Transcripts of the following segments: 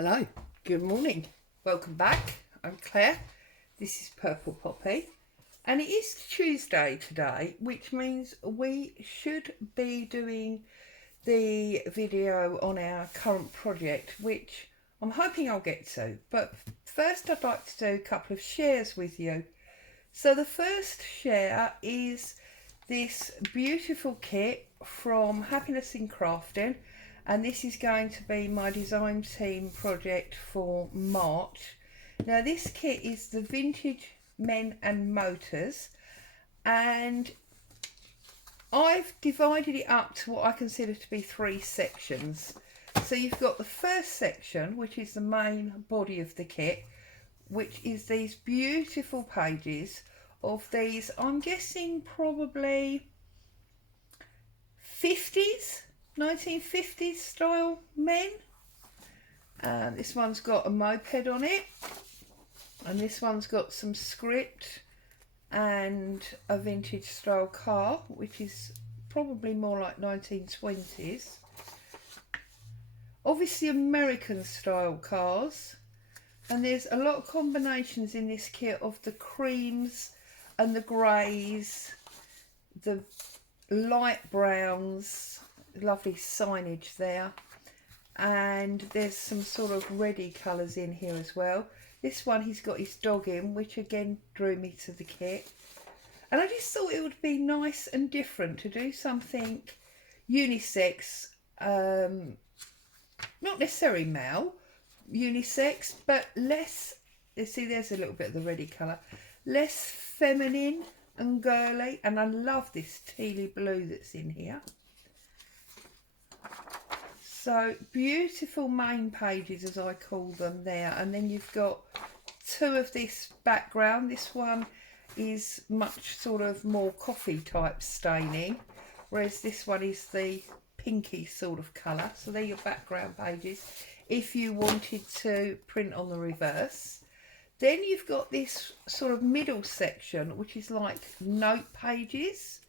Hello, good morning, welcome back. I'm Claire, this is Purple Poppy, and it is Tuesday today, which means we should be doing the video on our current project, which I'm hoping I'll get to. But first I'd like to do a couple of shares with you. So the first share is this beautiful kit from Happiness in Crafting, and this is going to be my design team project for March. Now this kit is the Vintage Men and Motors, and I've divided it up to what I consider to be 3 sections. So you've got the first section, which is the main body of the kit, which is these beautiful pages of these, I'm guessing probably 1950s style men. This one's got a moped on it, and this one's got some script and a vintage style car, which is probably more like 1920s. Obviously American style cars, and there's a lot of combinations in this kit of the creams and the greys, the light browns, lovely signage there, and there's some sort of reddy colours in here as well. This one he's got his dog in, which again drew me to the kit, and I just thought it would be nice and different to do something unisex, not necessarily male, unisex, but less, you see there's a little bit of the reddy colour, less feminine and girly. And I love this tealy blue that's in here. So beautiful main pages, as I call them, there. And then you've got 2 of this background. This one is much sort of more coffee type staining, whereas this one is the pinky sort of colour. So they're your background pages if you wanted to print on the reverse. Then you've got this sort of middle section, which is like note pages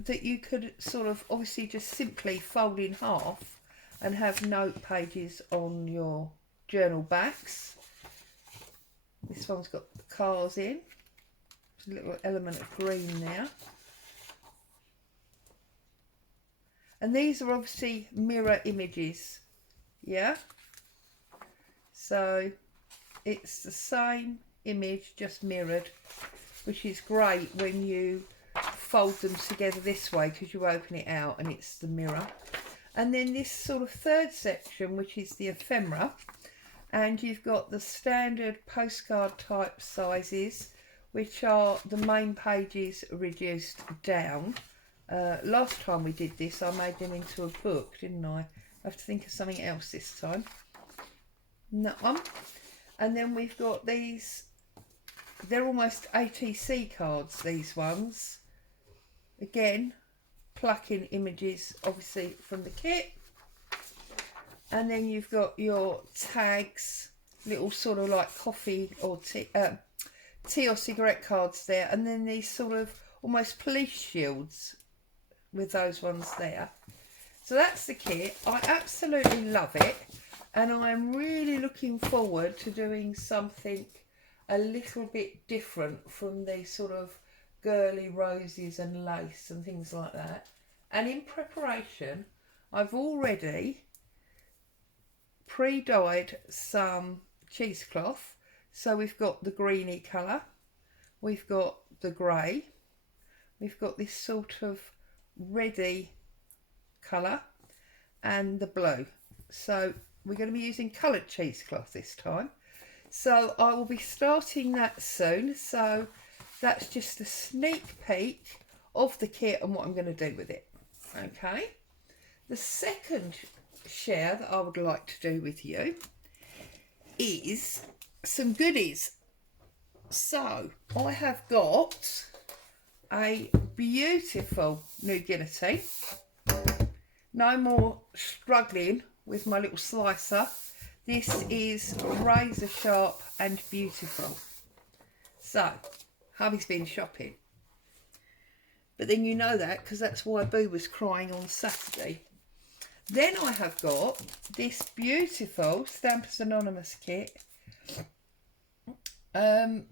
that you could sort of obviously just simply fold in half and have note pages on your journal backs. This one's got the cars in. There's a little element of green there. And these are obviously mirror images, yeah? So it's the same image, just mirrored, which is great when you fold them together this way, because you open it out and it's the mirror. And then this sort of third section, which is the ephemera, and you've got the standard postcard type sizes, which are the main pages reduced down. Last time we did this, I made them into a book, didn't I? I have to think of something else this time. That one. And then we've got these, they're almost ATC cards, these ones. Again, plucking images obviously from the kit. And then you've got your tags, little sort of like coffee or tea or cigarette cards there. And then these sort of almost police shields with those ones there. So that's the kit. I absolutely love it. And I'm really looking forward to doing something a little bit different from the sort of girly roses and lace and things like that. And in preparation, I've already pre-dyed some cheesecloth. So we've got the greeny colour, we've got the grey, we've got this sort of reddy colour, and the blue. So we're going to be using coloured cheesecloth this time. So I will be starting that soon. So that's just a sneak peek of the kit and what I'm going to do with it. Okay. The second share that I would like to do with you is some goodies. So I have got a beautiful new guillotine. No more struggling with my little slicer. This is razor sharp and beautiful. So hubby's been shopping, but then you know that because that's why Boo was crying on Saturday. Then I have got this beautiful Stampers Anonymous kit. A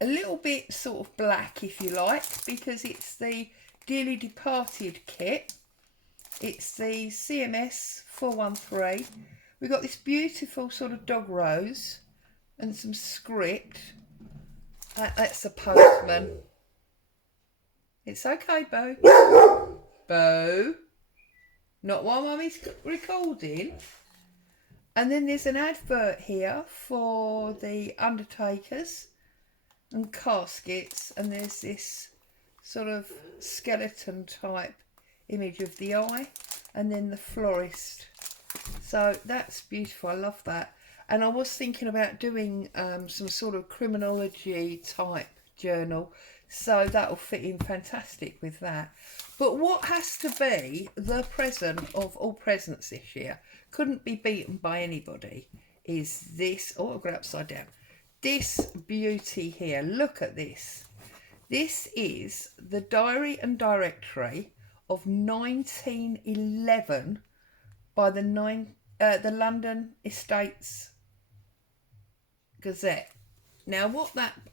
little bit sort of black, if you like, because it's the Dearly Departed kit. It's the CMS 413. We've got this beautiful sort of dog rose and some script. That's the postman. It's okay, Bo. Bo. Not while Mummy's recording. And then there's an advert here for the undertakers and caskets. And there's this sort of skeleton type image of the eye. And then the florist. So that's beautiful. I love that. And I was thinking about doing some sort of criminology type journal. So that'll fit in fantastic with that. But what has to be the present of all presents this year, couldn't be beaten by anybody, is this. Oh, I'll go upside down. This beauty here. Look at this. This is the diary and directory of 1911 by the London Estates Gazette. Now,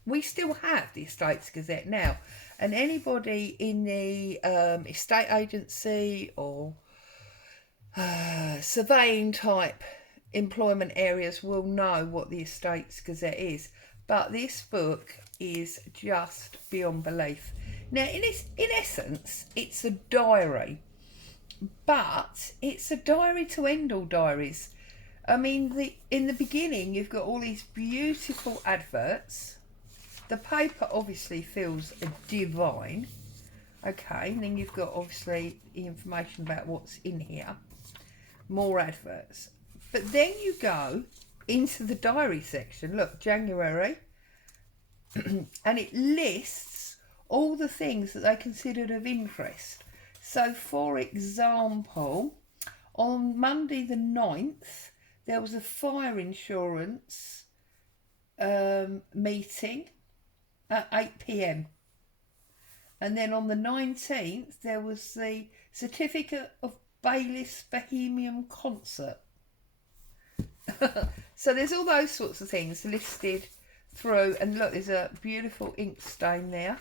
we still have the Estates Gazette now, and anybody in the estate agency or surveying type employment areas will know what the Estates Gazette is. But this book is just beyond belief. Now, in essence, it's a diary, but it's a diary to end all diaries. I mean, in the beginning, you've got all these beautiful adverts. The paper obviously feels divine. Okay, and then you've got obviously the information about what's in here. More adverts. But then you go into the diary section. Look, January. And it lists all the things that they considered of interest. So, for example, on Monday the 9th, there was a fire insurance meeting at 8 p.m. And then on the 19th, there was the Certificate of Bailiff's Bohemian Concert. So there's all those sorts of things listed through. And look, there's a beautiful ink stain there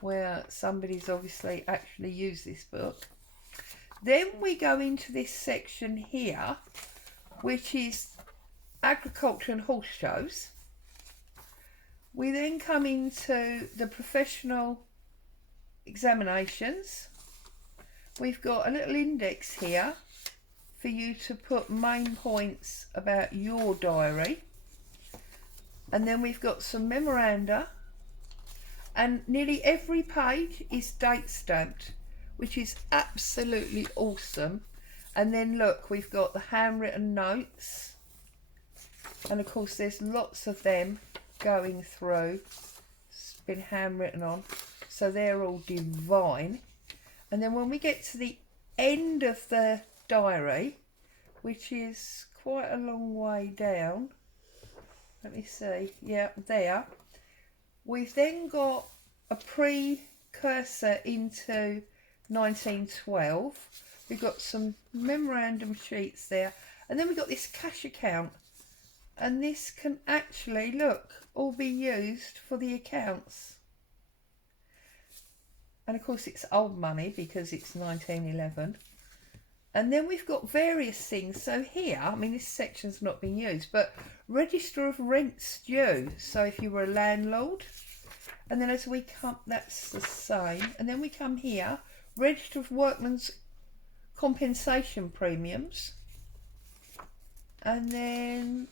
where somebody's obviously actually used this book. Then we go into this section here, which is agriculture and horse shows. We then come into the professional examinations. We've got a little index here for you to put main points about your diary. And then we've got some memoranda, and nearly every page is date stamped, which is absolutely awesome. And then look, we've got the handwritten notes, and of course there's lots of them going through. It's been handwritten on, so they're all divine. And then when we get to the end of the diary, which is quite a long way down, let me see, yeah, there, we've then got a precursor into 1912. We've got some memorandum sheets there, and then we've got this cash account, and this can actually, look, all be used for the accounts. And of course it's old money because it's 1911. And then we've got various things. So here, I mean, this section's not been used, but register of rents due. So if you were a landlord, and then as we come, that's the same. And then we come here, register of workmen's compensation premiums. And then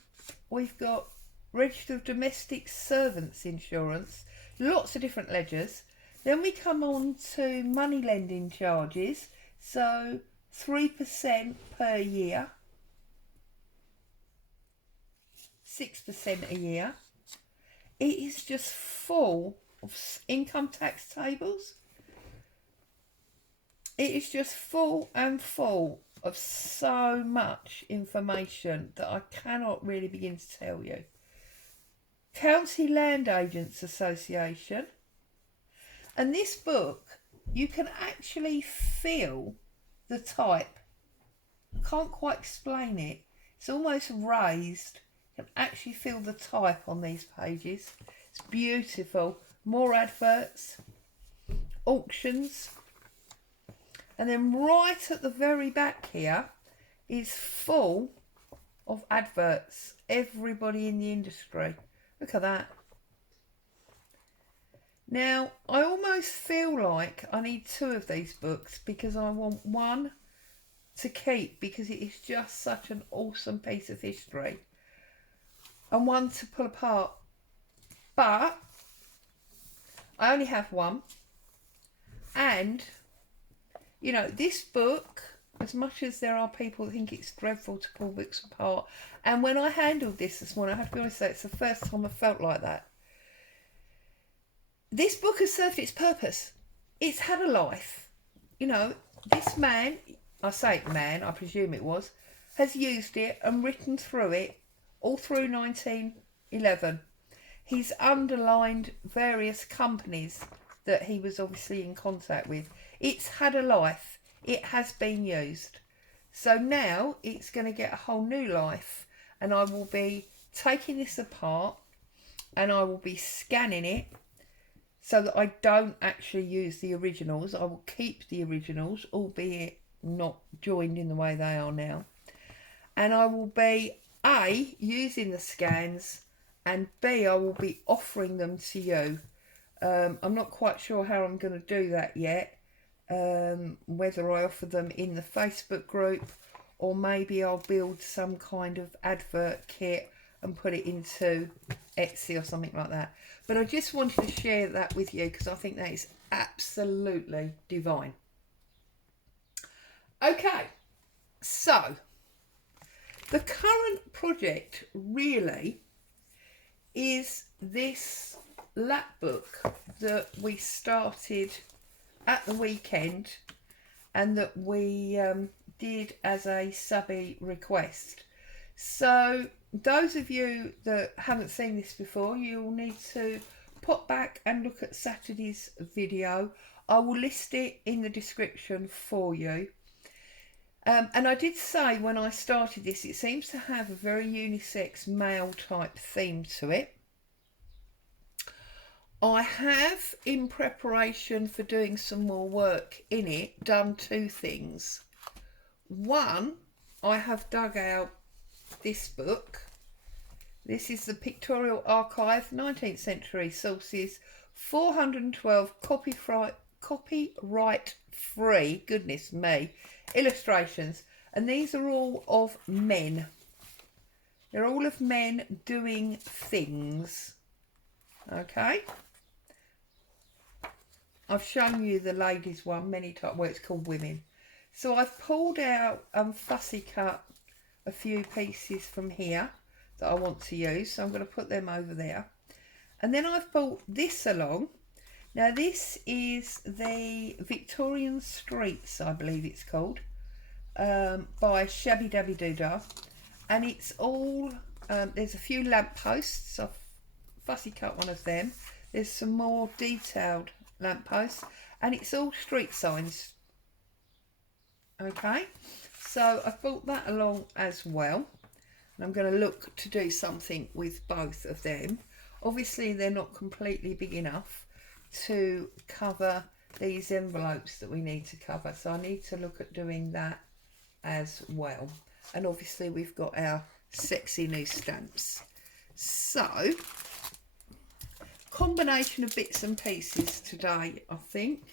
we've got register of domestic servants insurance, lots of different ledgers. Then we come on to money lending charges, so 3% per year, 6% a year. It is just full of income tax tables. It is just full and full of so much information that I cannot really begin to tell you. County Land Agents Association. And this book, you can actually feel the type can't quite explain it. It's almost raised. You can actually feel the type on these pages. It's beautiful. More adverts, auctions, and then right at the very back here is full of adverts. Everybody in the industry. Look at that. Now, I almost feel like I need 2 of these books because I want one to keep because it is just such an awesome piece of history, and one to pull apart. But I only have one, and you know, this book, as much as there are people that think it's dreadful to pull books apart, and when I handled this morning, I have to be honest, it's the first time I felt like that. This book has served its purpose. It's had a life. You know, this man, I say man, I presume it was, has used it and written through it all through 1911. He's underlined various companies that he was obviously in contact with. It's had a life. It has been used. So now it's going to get a whole new life, and I will be taking this apart and I will be scanning it so that I don't actually use the originals. I will keep the originals, albeit not joined in the way they are now. And I will be A, using the scans, and B, I will be offering them to you. I'm not quite sure how I'm going to do that yet. Whether I offer them in the Facebook group, or maybe I'll build some kind of advert kit and put it into Etsy or something like that. But I just wanted to share that with you because I think that is absolutely divine. Okay, so the current project really is this lap book that we started at the weekend and that we did as a subby request. So those of you that haven't seen this before, you'll need to pop back and look at Saturday's video. I will list it in the description for you. And I did say when I started this, it seems to have a very unisex male type theme to it. I have, in preparation for doing some more work in it, done 2 things. One, I have dug out this book. This is the Pictorial Archive, 19th century sources, 412 copyright free, goodness me, illustrations. And these are all of men. They're all of men doing things. Okay. I've shown you the ladies one many times, where it's called women. So I've pulled out and fussy cut a few pieces from here that I want to use. So I'm going to put them over there. And then I've brought this along. Now this is the Victorian Streets, I believe it's called, by Shabby Dabby Doodah. And it's all, there's a few lampposts. I've fussy cut one of them. There's some more detailed lampposts, and it's all street signs. Okay, so I've brought that along as well, and I'm going to look to do something with both of them. Obviously they're not completely big enough to cover these envelopes that we need to cover, so I need to look at doing that as well. And obviously we've got our sexy new stamps. So combination of bits and pieces today, I think.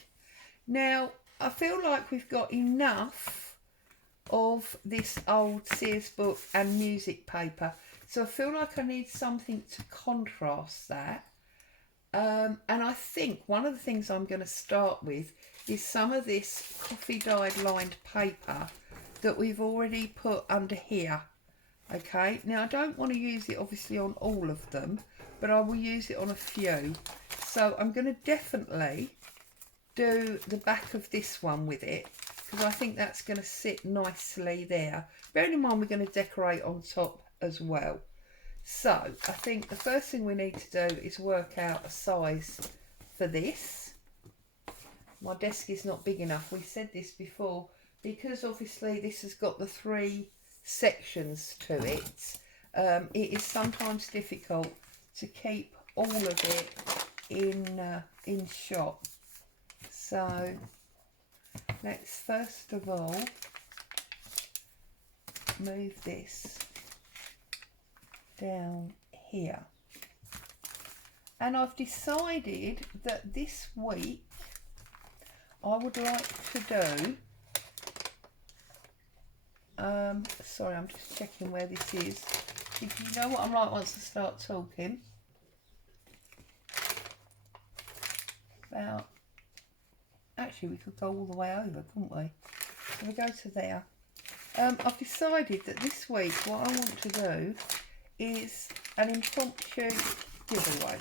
Now I feel like we've got enough of this old Sears book and music paper, so I feel like I need something to contrast that. And I think one of the things I'm going to start with is some of this coffee dyed lined paper that we've already put under here. Okay, now I don't want to use it obviously on all of them, but I will use it on a few. So I'm going to definitely do the back of this one with it, because I think that's going to sit nicely there. Bearing in mind we're going to decorate on top as well. So I think the first thing we need to do is work out a size for this. My desk is not big enough. We said this before because obviously this has got the 3 sections to it, it is sometimes difficult to keep all of it in shot. So let's first of all move this down here, and I've decided that this week I would like to do sorry, I'm just checking where this is, because you know what I'm like once I start talking. About, actually we could go all the way over, couldn't we? So we go to there. I've decided that this week what I want to do is an impromptu giveaway.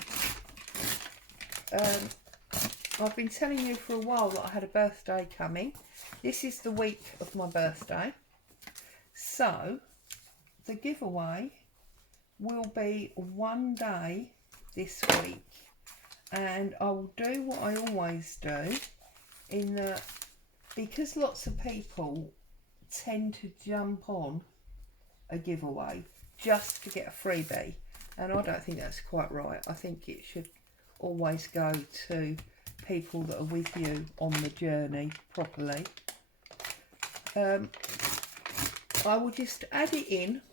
I've been telling you for a while that I had a birthday coming. This is the week of my birthday. So the giveaway will be one day this week, and I will do what I always do, in that because lots of people tend to jump on a giveaway just to get a freebie, and I don't think that's quite right. I think it should always go to people that are with you on the journey properly. I will just add it in,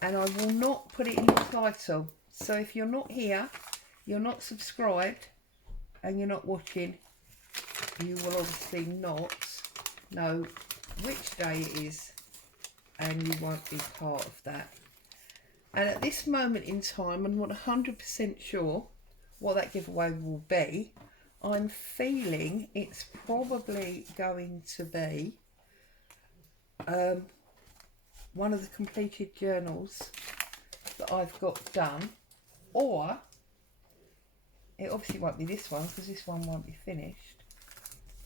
and I will not put it in the title. So if you're not here, you're not subscribed, and you're not watching, you will obviously not know which day it is, and you won't be part of that. And at this moment in time, I'm not 100% sure what that giveaway will be. I'm feeling it's probably going to be one of the completed journals that I've got done, or it obviously won't be this one because this one won't be finished,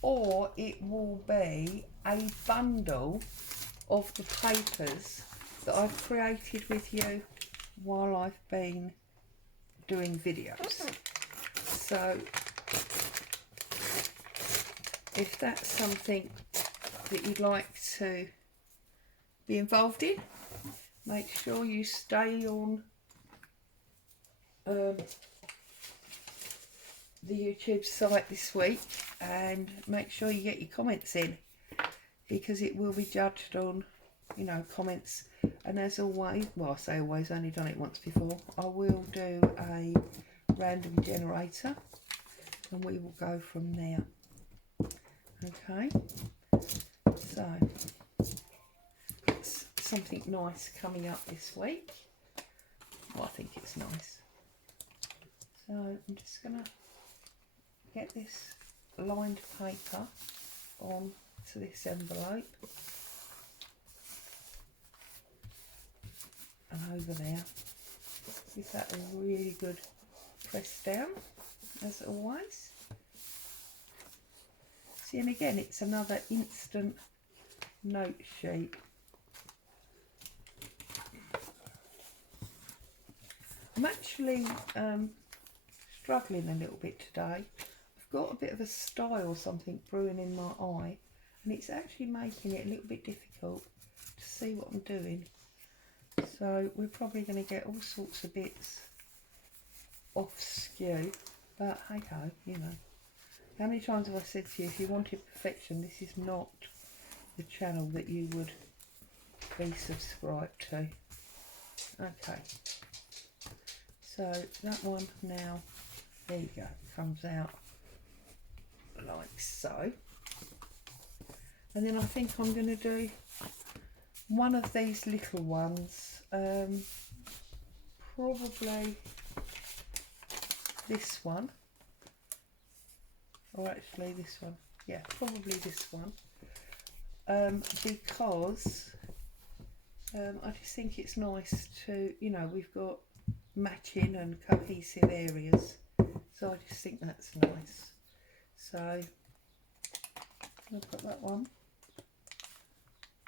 or it will be a bundle of the papers that I've created with you while I've been doing videos. So if that's something that you'd like to be involved in, make sure you stay on the YouTube site this week, and make sure you get your comments in, because it will be judged on, you know, comments. And as always, well, I say always, only done it once before, I will do a random generator and we will go from there. Okay, so it's something nice coming up this week. Well, I think it's nice. So I'm just gonna get this lined paper on to this envelope and over there. Give that a really good press down, as always. See, and again, it's another instant note sheet. I'm actually struggling a little bit today. I've got a bit of a sty or something brewing in my eye, and it's actually making it a little bit difficult to see what I'm doing. So we're probably going to get all sorts of bits off skew, but hey ho, you know. How many times have I said to you, if you wanted perfection, this is not the channel that you would be subscribed to. Okay, so that one now, there you go, comes out like so. And then I think I'm going to do one of these little ones, probably this one, or actually this one, yeah, probably this one, because I just think it's nice to, you know, we've got matching and cohesive areas, so I just think that's nice. So I'll put that one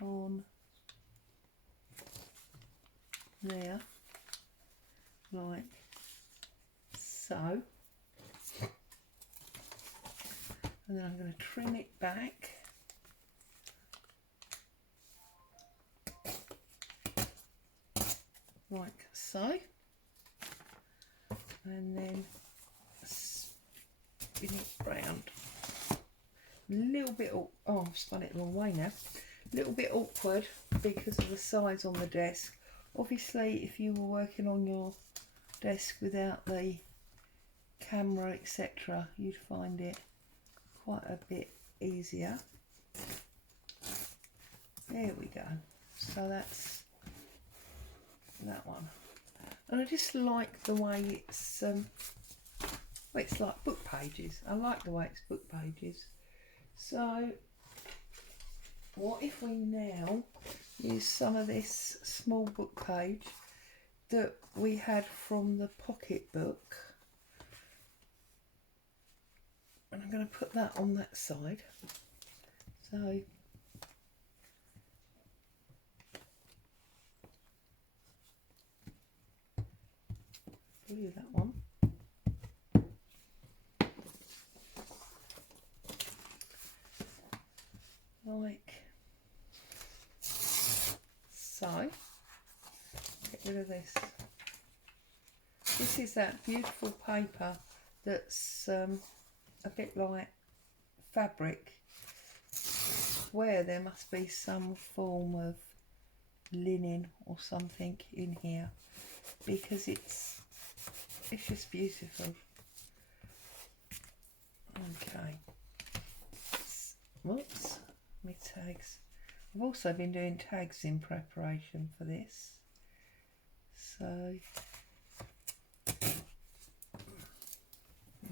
on there like so, and then I'm going to trim it back like so, and then spin it round. A little bit, oh, I've spun it the wrong way now. A little bit awkward because of the size on the desk. Obviously, if you were working on your desk without the camera, etc., you'd find it quite a bit easier. There we go. So that's that one. And I just like the way it's, well, it's like book pages. I like the way it's book pages. So what if we now use some of this small book page that we had from the pocket book, and I'm going to put that on that side. So glue that one. Like so. Get rid of this. This is that beautiful paper that's a bit like fabric, where there must be some form of linen or something in here, because it's just beautiful. Okay. Whoops. My tags. I've also been doing tags in preparation for this. So there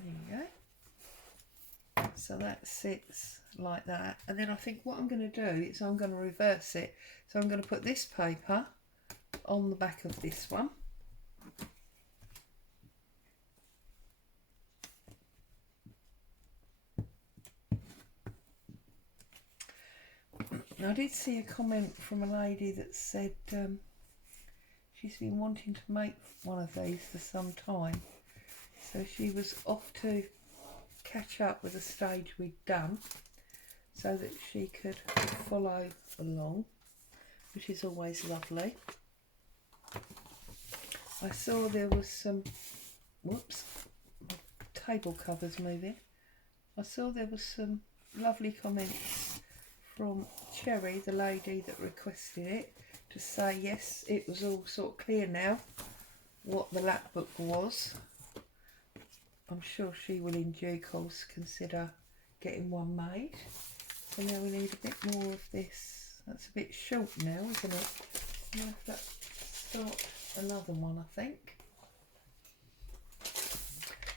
you go. So that sits like that, and then I think what I'm going to do is I'm going to reverse it. So I'm going to put this paper on the back of this one. I did see a comment from a lady that said she's been wanting to make one of these for some time, so she was off to catch up with the stage we'd done so that she could follow along, which is always lovely. I saw there was some, whoops, my table cover's moving. I saw there was some lovely comments from Cherry, the lady that requested it, to say yes, it was all sort of clear now what the lap book was. I'm sure she will in due course consider getting one made. So now we need a bit more of this. That's a bit short now, isn't it? I'm going to have to start another one, I think.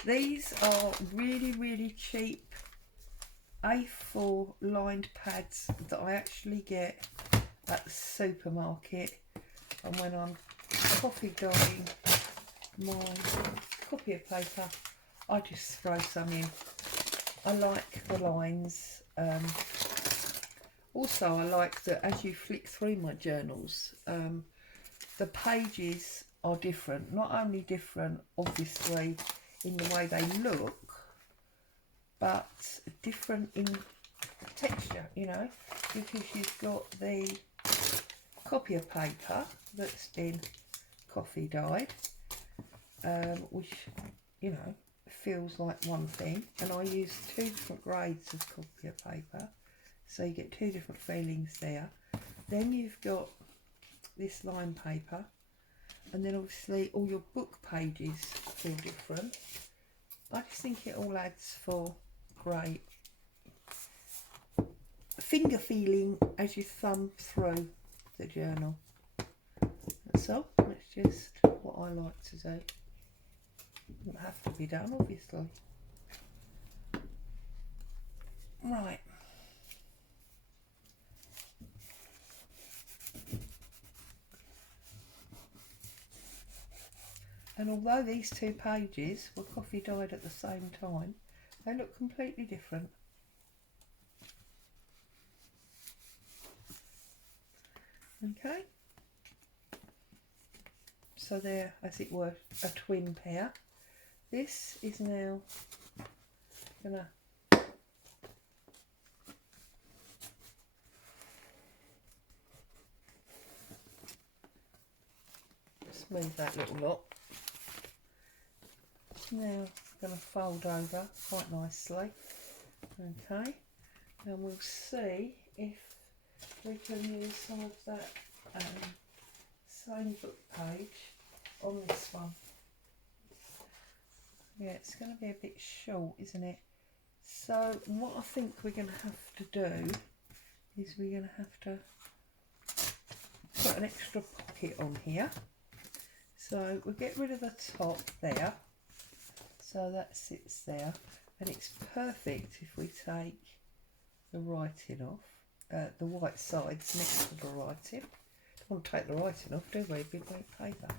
These are really, really cheap A4 lined pads that I actually get at the supermarket, and when I'm coffee dyeing my copy of paper I just throw some in. I like the lines. Also I like that as you flick through my journals, the pages are different. Not only different obviously in the way they look, but different in texture, you know, because you've got the copy of paper that's been coffee dyed, which, you know, feels like one thing, and I use two different grades of copy of paper, so you get two different feelings there. Then you've got this line paper, and then obviously all your book pages feel different. I just think it all adds for great finger feeling as you thumb through the journal. So that's just what I like to do. Doesn't have to be done, obviously. Right. And although these two pages were coffee dyed at the same time, they look completely different. Okay. So they're, as it were, a twin pair. This is now gonna smooth that little lot. Now I'm going to fold over quite nicely. Okay, and we'll see if we can use some of that same book page on this one. Yeah, it's going to be a bit short, isn't it? So what I think we're going to have to do is we're going to have to put an extra pocket on here. So we'll get rid of the top there, so that sits there, and it's perfect if we take the writing off, the white sides next to the writing. Don't want to take the writing off, do we? Big white paper.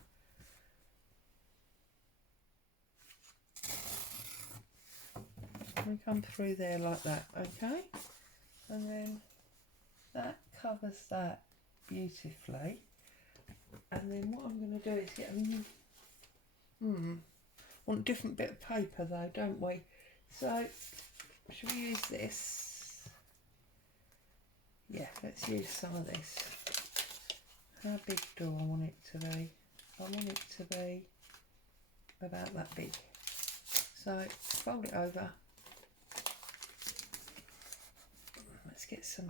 We come through there like that, okay? And then that covers that beautifully. And then what I'm going to do is get want a different bit of paper though, don't we? So should we use this? Yeah, let's use some of this. How big do I want it to be? I want it to be about that big. So fold it over. Let's get some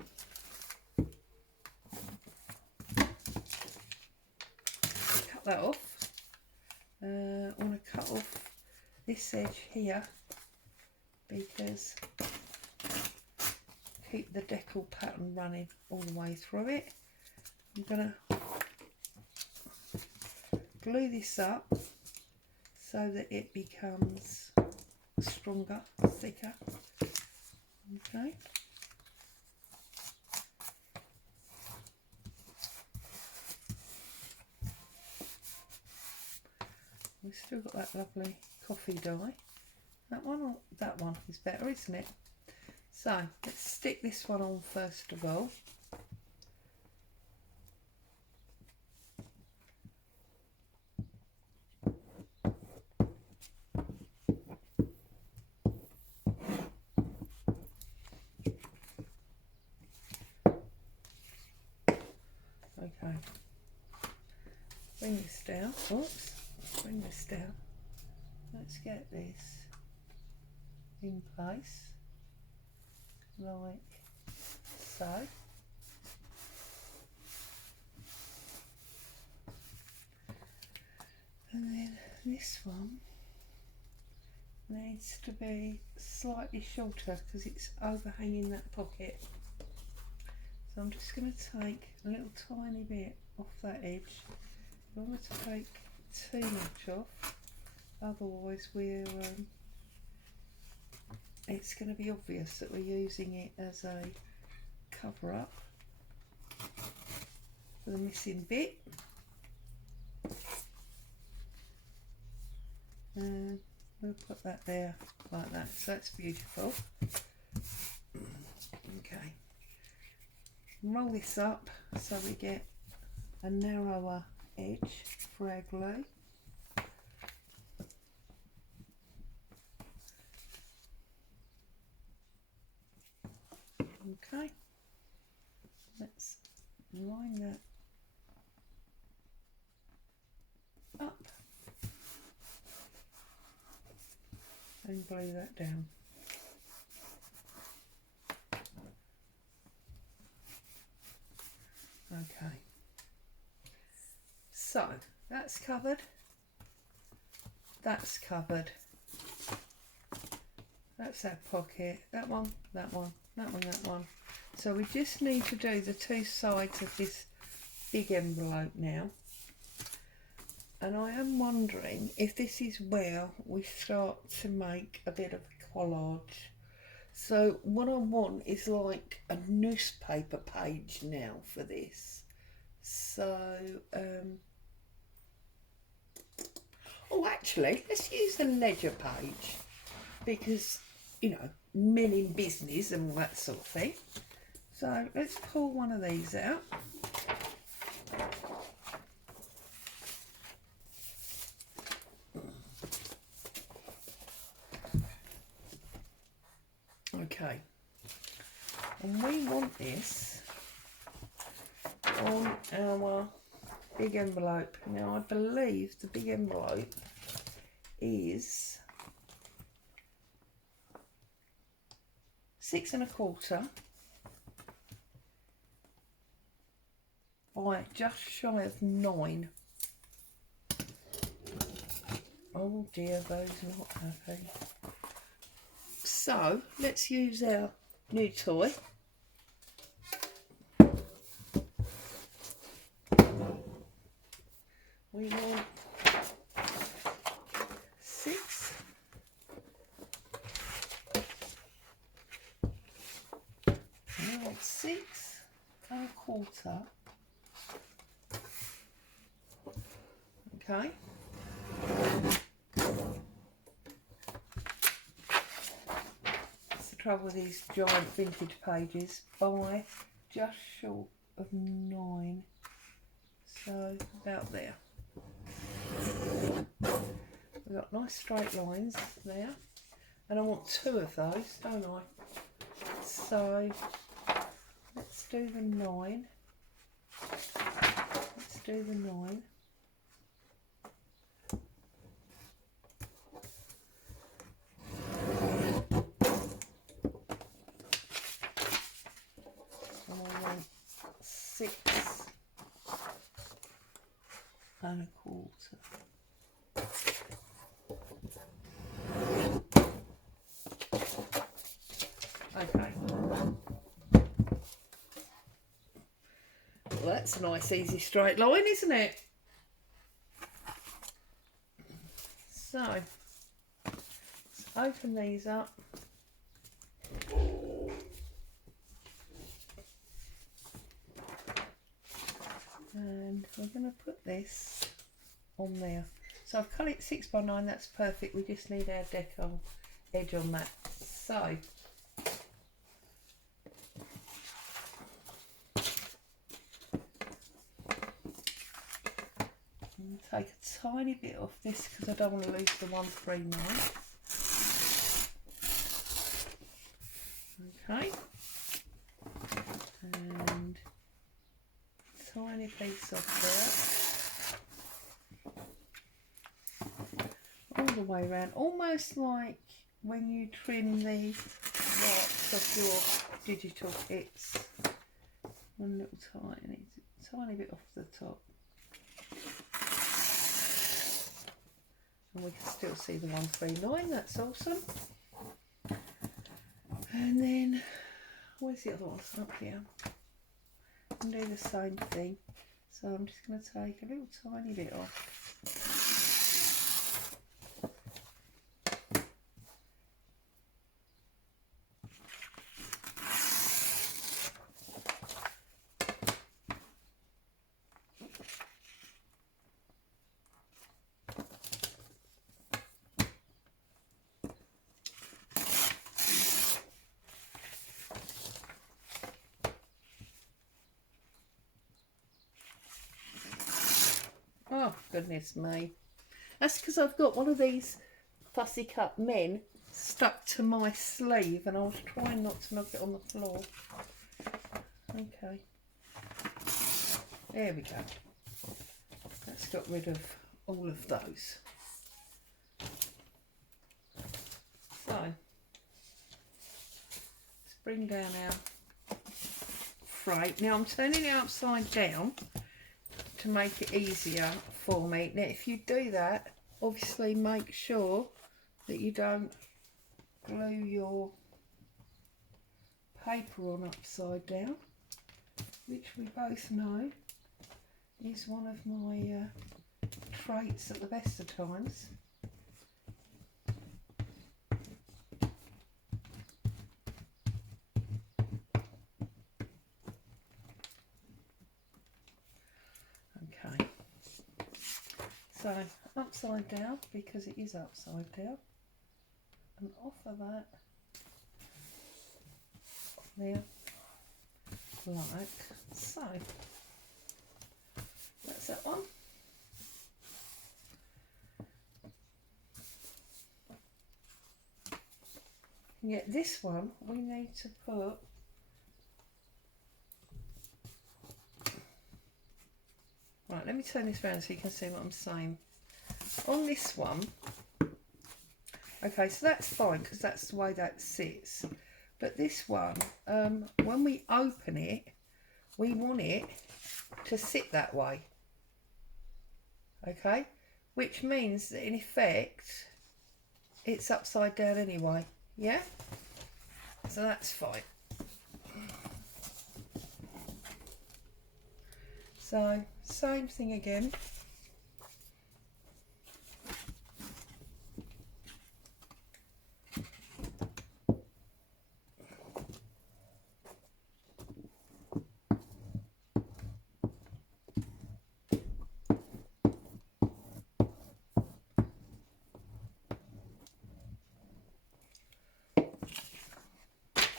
cut that off. I want to cut off this edge here because keep the decal pattern running all the way through it. I'm going to glue this up so that it becomes stronger, thicker. Okay. We've still got that lovely coffee dye. That one or that one is better, isn't it? So let's stick this one on first of all. Okay. Bring this down. Oops. Bring this down. Let's get this in place like so. And then this one needs to be slightly shorter because it's overhanging that pocket. So I'm just going to take a little tiny bit off that edge. I don't want to take too much off, otherwise it's going to be obvious that we're using it as a cover up for the missing bit. And we'll put that there like that, so that's beautiful. Okay, roll this up so we get a narrower edge for our glue. Okay, let's line that up and glue that down. Okay, so that's covered, that's covered, that's our pocket, that one, that one, that one, that one. So we just need to do the two sides of this big envelope now. And I am wondering if this is where we start to make a bit of a collage. So what I want is like a newspaper page now for this. So, oh actually, let's use the ledger page because, you know, men in business and all that sort of thing. So let's pull one of these out. Okay, and we want this on our big envelope. Now I believe the big envelope is 6 1/4 by just shy of 9. Oh dear, Bo's not happy. So let's use our new toy. We want 6. We want 6 1/4. Okay. That's the trouble with these giant vintage pages. By just short of 9. So about there. We've got nice straight lines there, and I want 2 of those, don't I? So let's do the 9. Let's do the 9. And I want 6 1/4. Okay. Well, that's a nice easy straight line, isn't it? So let's open these up. And we're going to put this on there. So I've cut it 6 by 9, that's perfect. We just need our decal edge on that. So I'm going to take a tiny bit off this because I don't want to lose the 139. Okay. And tiny piece off there, all the way around, almost like when you trim the marks off your digital kits. One little tiny bit off the top, and we can still see the 139. That's awesome. And then where's the other one? Up here. And do the same thing. So I'm just going to take a little tiny bit off. Oh, goodness me. That's because I've got one of these fussy cut men stuck to my sleeve and I was trying not to knock it on the floor. Okay. There we go. That's got rid of all of those. So, let's bring down our freight. Now I'm turning it upside down to make it easier for me. Now if you do that, obviously make sure that you don't glue your paper on upside down, which we both know is one of my traits at the best of times. So upside down, because it is upside down, and off of that, there, like so. That's that one. Yeah, this one we need to put right. Let me me turn this around so you can see what I'm saying. On this one, okay, so that's fine because that's the way that sits. But this one, when we open it, we want it to sit that way. Okay, which means that in effect, it's upside down anyway. Yeah, so that's fine. So, same thing again.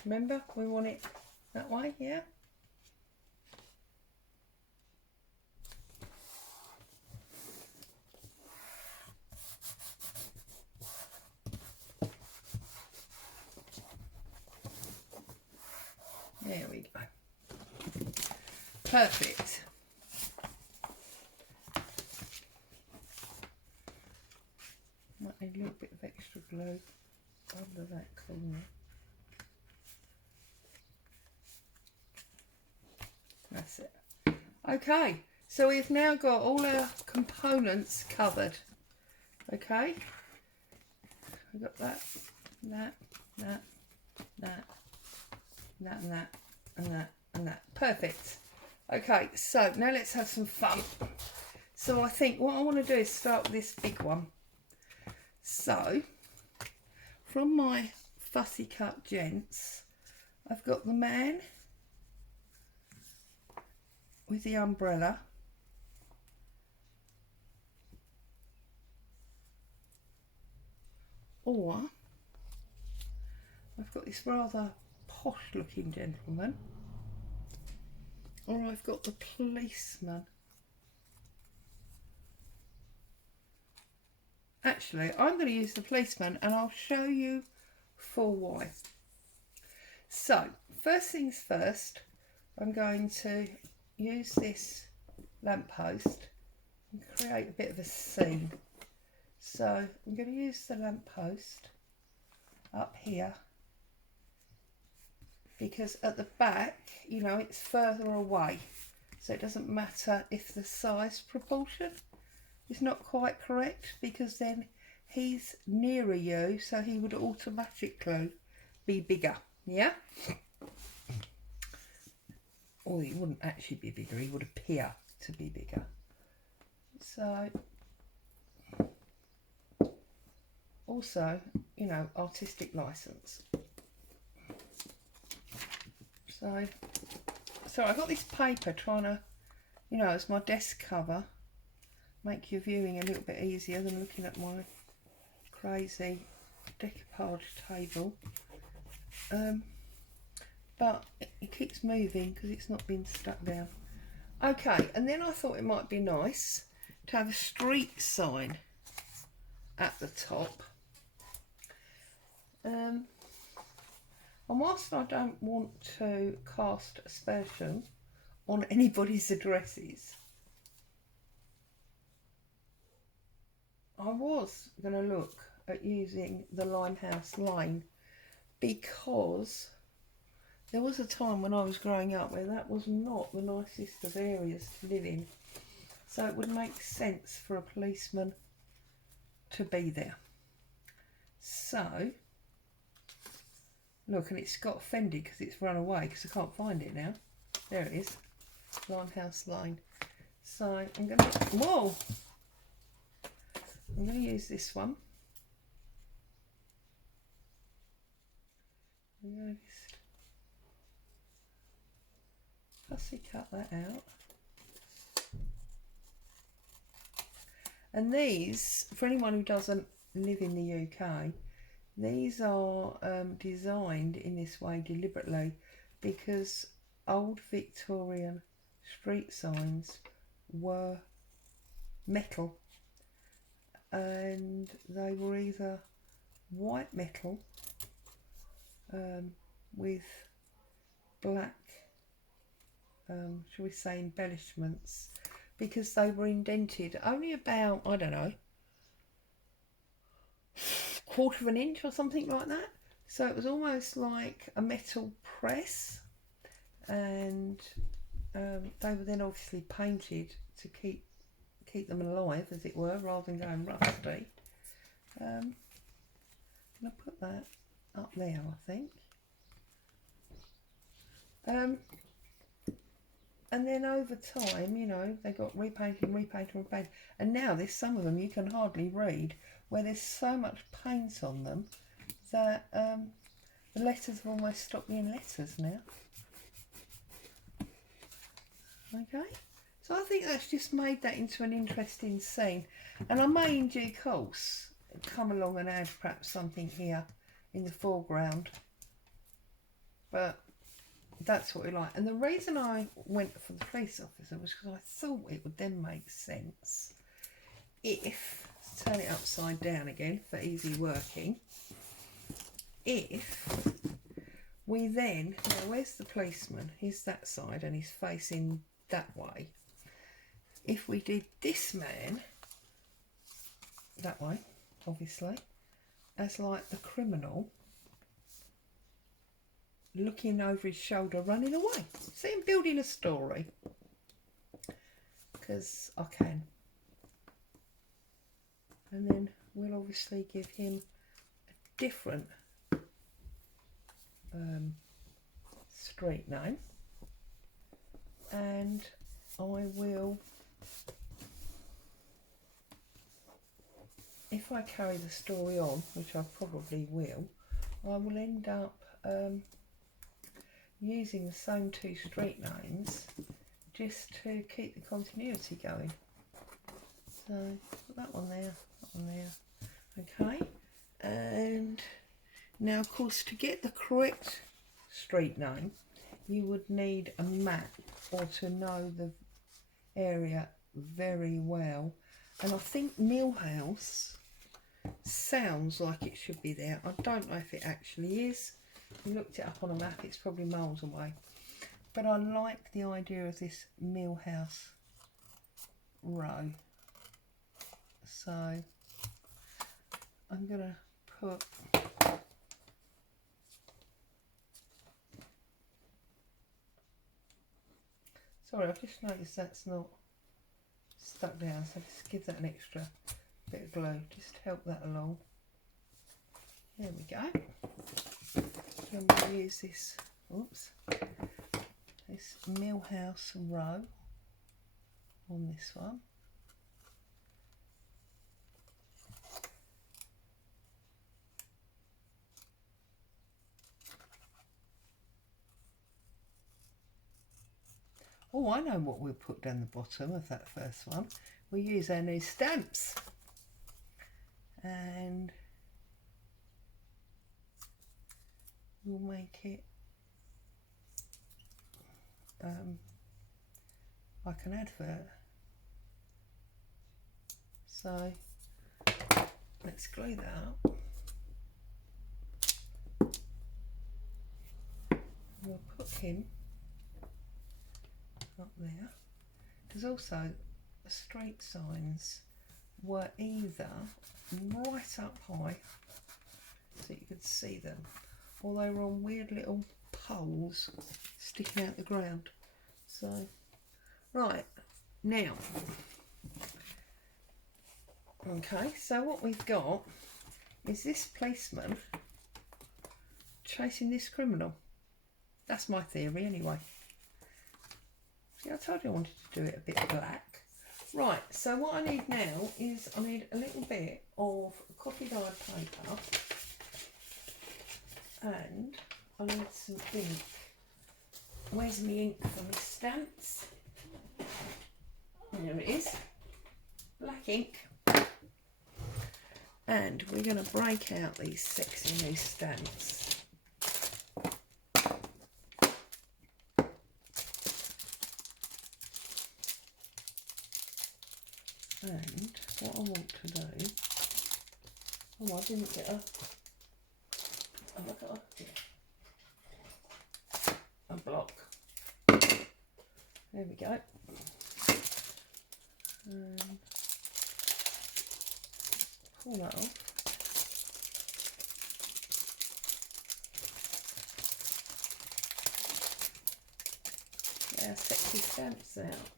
Remember, we want it that way, yeah? There we go. Perfect. Might need a little bit of extra glue under that corner. That's it. Okay, so we've now got all our components covered. Okay, we've got that, that, that, that, that, and that, and that, and that. Perfect. Okay, so now let's have some fun. So I think what I want to do is start with this big one. So from my fussy cut gents, I've got the man with the umbrella, or I've got this rather posh looking gentleman, or I've got the policeman. Actually, I'm going to use the policeman and I'll show you for why. So, first things first, I'm going to use this lamppost and create a bit of a scene. So, I'm going to use the lamppost up here because at the back, you know, it's further away. So it doesn't matter if the size proportion is not quite correct, because then he's nearer you, so he would automatically be bigger, yeah? Or he wouldn't actually be bigger, he would appear to be bigger. So, also, you know, artistic license. So I've got this paper trying to, you know, as my desk cover, make your viewing a little bit easier than looking at my crazy decoupage table. But it keeps moving because it's not been stuck down. Okay, and then I thought it might be nice to have a street sign at the top. And whilst I don't want to cast aspersion on anybody's addresses, I was going to look at using the Limehouse Lane, because there was a time when I was growing up where that was not the nicest of areas to live in. So it would make sense for a policeman to be there. So, look, and it's got offended because it's run away because I can't find it now. There it is, Limehouse Lane. So I'm going to, whoa! I'm going to use this one. I'm going to just fussy cut that out. And these, for anyone who doesn't live in the UK, these are designed in this way deliberately because old Victorian street signs were metal, and they were either white metal with black, shall we say, embellishments, because they were indented only about, I don't know, 1/4 of an inch or something like that. So it was almost like a metal press, and they were then obviously painted to keep them alive, as it were, rather than going rusty. I'm going to put that up there, I think. And then over time, you know, they got repainted, and now there's some of them you can hardly read, where there's so much paint on them that the letters have almost stopped being letters now. Okay, so I think that's just made that into an interesting scene, and I may in due course come along and add perhaps something here in the foreground, but that's what we like. And the reason I went for the police officer was because I thought it would then make sense if, turn it upside down again for easy working, if we then, now where's the policeman? He's that side and he's facing that way. If we did this man that way, obviously, as like the criminal, looking over his shoulder, running away. See him building a story. Because I can. And then we'll obviously give him a different street name. And I will, if I carry the story on, which I probably will, I will end up using the same 2 street names just to keep the continuity going. So put that one there, that one there. Okay, and now of course to get the correct street name you would need a map or to know the area very well, and I think Millhouse sounds like it should be there. I don't know if it actually is. If you looked it up on a map, it's probably miles away. But I like the idea of this Millhouse row. So I'm going to put sorry, I've just noticed that's not stuck down, so just give that an extra bit of glue, just help that along. There we go. Then we'll use this, oops, this Millhouse row on this one. Oh, I know what we'll put down the bottom of that first one. We'll use our new stamps. And we'll make it like an advert. So let's glue that up. We'll put him up there, because also the street signs were either right up high so you could see them, or they were on weird little poles sticking out the ground. So right now, okay, so what we've got is this policeman chasing this criminal. That's my theory anyway. See, I told you I wanted to do it a bit black. Right, so what I need now is I need a little bit of copy dyed paper, and I need some ink. Where's my ink for my stamps? There it is. Black ink. And we're going to break out these sexy new stamps. And what I want to do, oh, I didn't get a block. There we go. Pull that off. Get our sexy stamps out.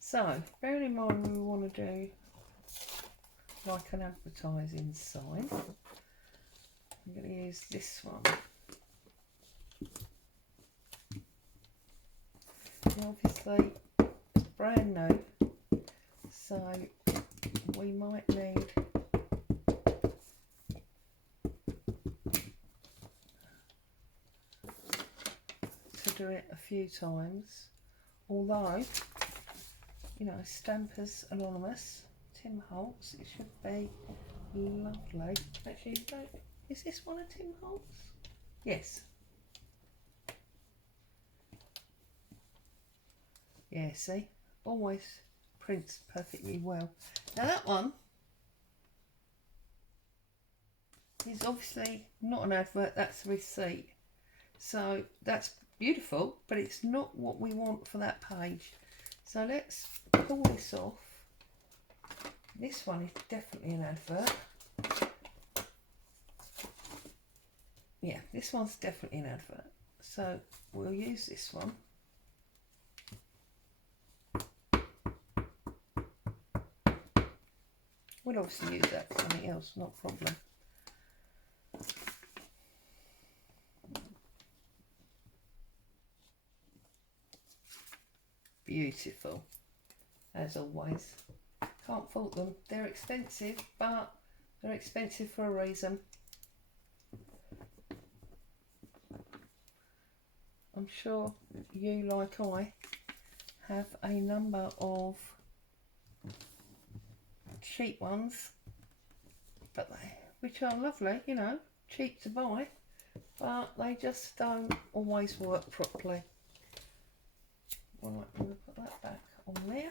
So, bearing in mind we want to do like an advertising sign, I'm going to use this one. And obviously it's brand new, so we might need to do it a few times, although, you know, Stampers Anonymous, Tim Holtz, it should be lovely. Actually, is this one a Tim Holtz? Yes. Yeah, see, always prints perfectly well. Now that one is obviously not an advert, that's a receipt. So that's beautiful, but it's not what we want for that page. So let's pull this off. This one is definitely an advert. Yeah, this one's definitely an advert. So we'll use this one. We'll obviously use that for something else, not a problem. Beautiful, as always. Can't fault them. They're expensive, but they're expensive for a reason. I'm sure you, like I, have a number of cheap ones, but which are lovely, you know, cheap to buy, but they just don't always work properly. Right, I'm going to put that back on there.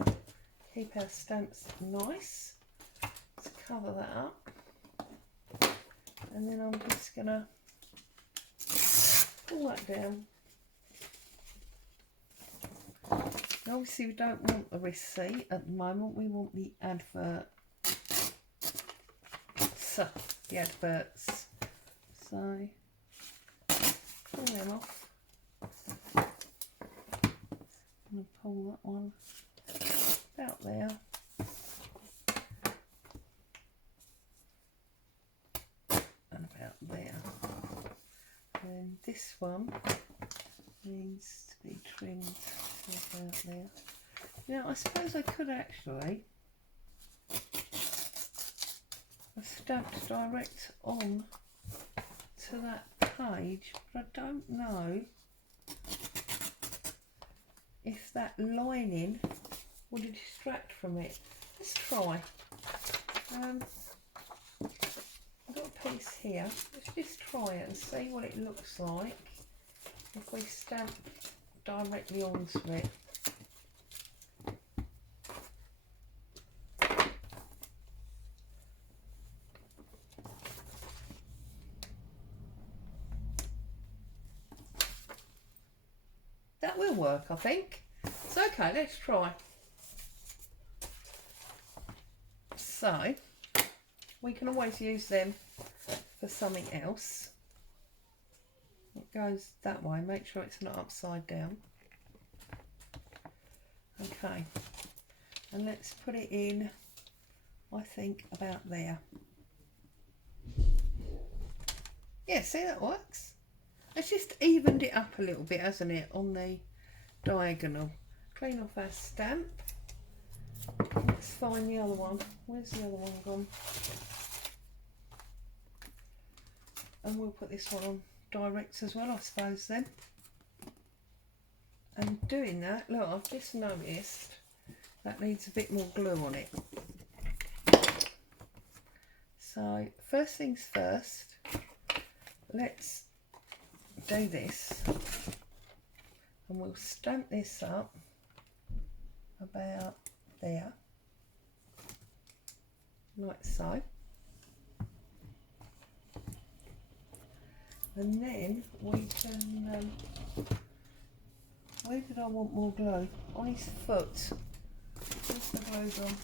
Keep our stamps nice. Let's cover that up, and then I'm just going to pull that down. And obviously we don't want the receipt at the moment, we want the advert. So, the adverts. So, pull them off. I'm going to pull that one about there. And about there. And this one needs to be trimmed about there. Now, I suppose I could actually have stamped direct on to that page, but I don't know if that lining would distract from it. Let's try. I've got a piece here. Let's just try it and see what it looks like if we stamp directly onto it. That will work, I think. So, okay, let's try. So, we can always use them for something else. It goes that way, make sure it's not upside down. Okay, and let's put it in, I think, about there. Yeah, see, that works. It's just evened it up a little bit, hasn't it, on the diagonal. Clean off our stamp. Let's find the other one. Where's the other one gone? And we'll put this one on direct as well, I suppose, then. And doing that, look, I've just noticed that needs a bit more glue on it. So, first things first, let's do this, and we'll stamp this up about there, like so. And then we can, where did I want more glue? On his foot. Let's the glue's on.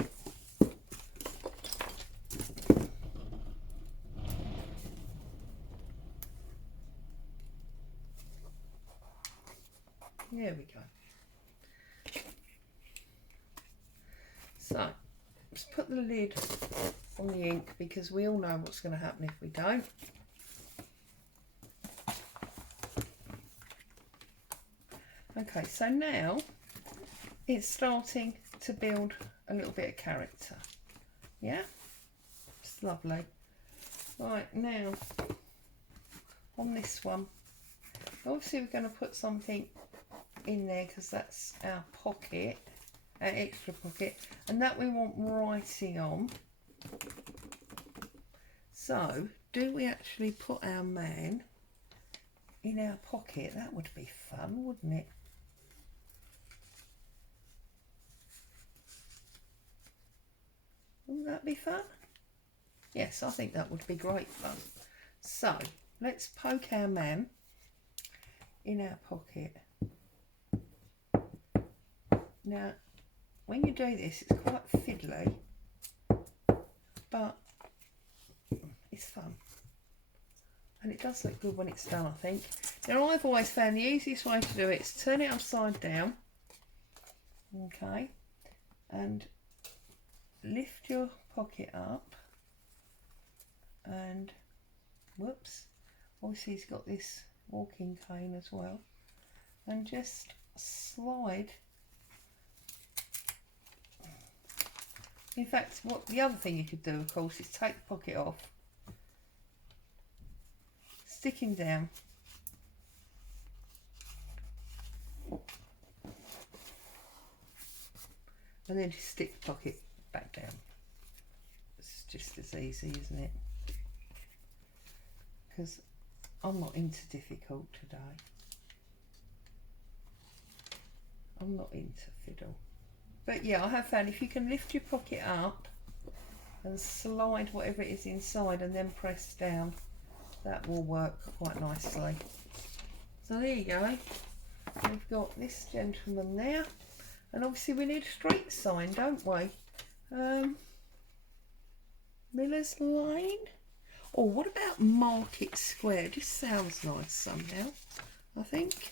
There we go. So, let's put the lid on the ink because we all know what's going to happen if we don't. Okay, so now it's starting to build a little bit of character. Yeah? It's lovely. Right, now on this one, obviously we're going to put something in there because that's our pocket, our extra pocket, and that we want writing on. So, do we actually put our man in our pocket? That would be fun, wouldn't it? Wouldn't that be fun? Yes, I think that would be great fun. So, let's poke our man in our pocket. Now, when you do this, it's quite fiddly, but it's fun. And it does look good when it's done, I think. Now, I've always found the easiest way to do it is turn it upside down, okay, and lift your pocket up, and whoops, obviously he's got this walking cane as well, and just slide. In fact, what the other thing you could do, of course, is take the pocket off, stick him down, and then just stick the pocket back down. It's just as easy, isn't it? Because I'm not into difficult today. I'm not into fiddle. But yeah, I have found if you can lift your pocket up and slide whatever it is inside and then press down, that will work quite nicely. So there you go. We've got this gentleman there. And obviously we need a street sign, don't we? Miller's Lane? Or what about Market Square? Just sounds nice somehow, I think.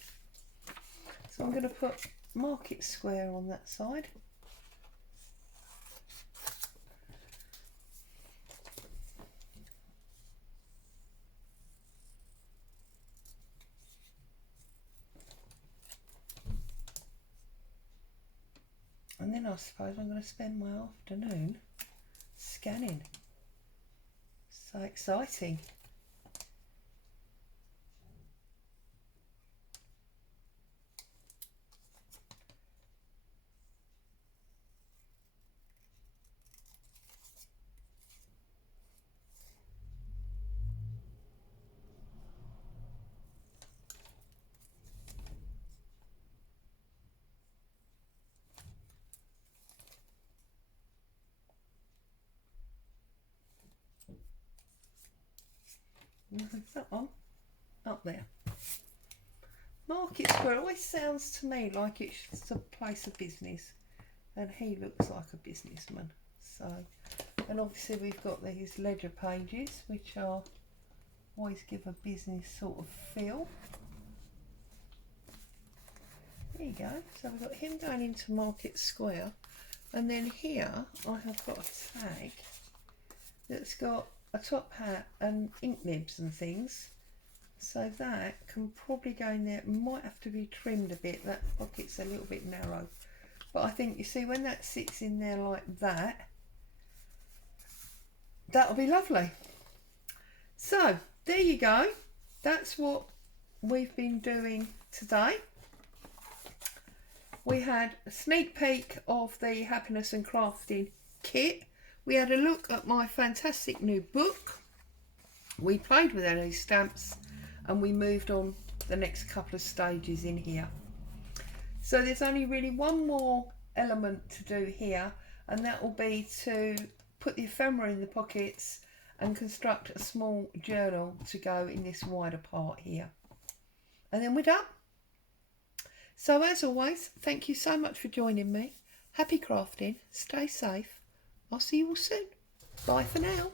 So I'm going to put Market Square on that side. And then I suppose I'm going to spend my afternoon scanning. So exciting. That one up there. Market Square always sounds to me like it's a place of business, and he looks like a businessman. So, and obviously we've got these ledger pages which are always give a business sort of feel. There you go. So we've got him going into Market Square, and then here I have got a tag that's got a top hat and ink nibs and things, so that can probably go in there. It might have to be trimmed a bit, that pocket's a little bit narrow, but I think, you see, when that sits in there like that, that'll be lovely. So there you go, that's what we've been doing today. We had a sneak peek of the Happiness and Crafting kit. We had a look at my fantastic new book. We played with our new stamps, and we moved on the next couple of stages in here. So there's only really one more element to do here, and that will be to put the ephemera in the pockets and construct a small journal to go in this wider part here. And then we're done. So as always, thank you so much for joining me. Happy crafting, stay safe. I'll see you all soon. Bye for now.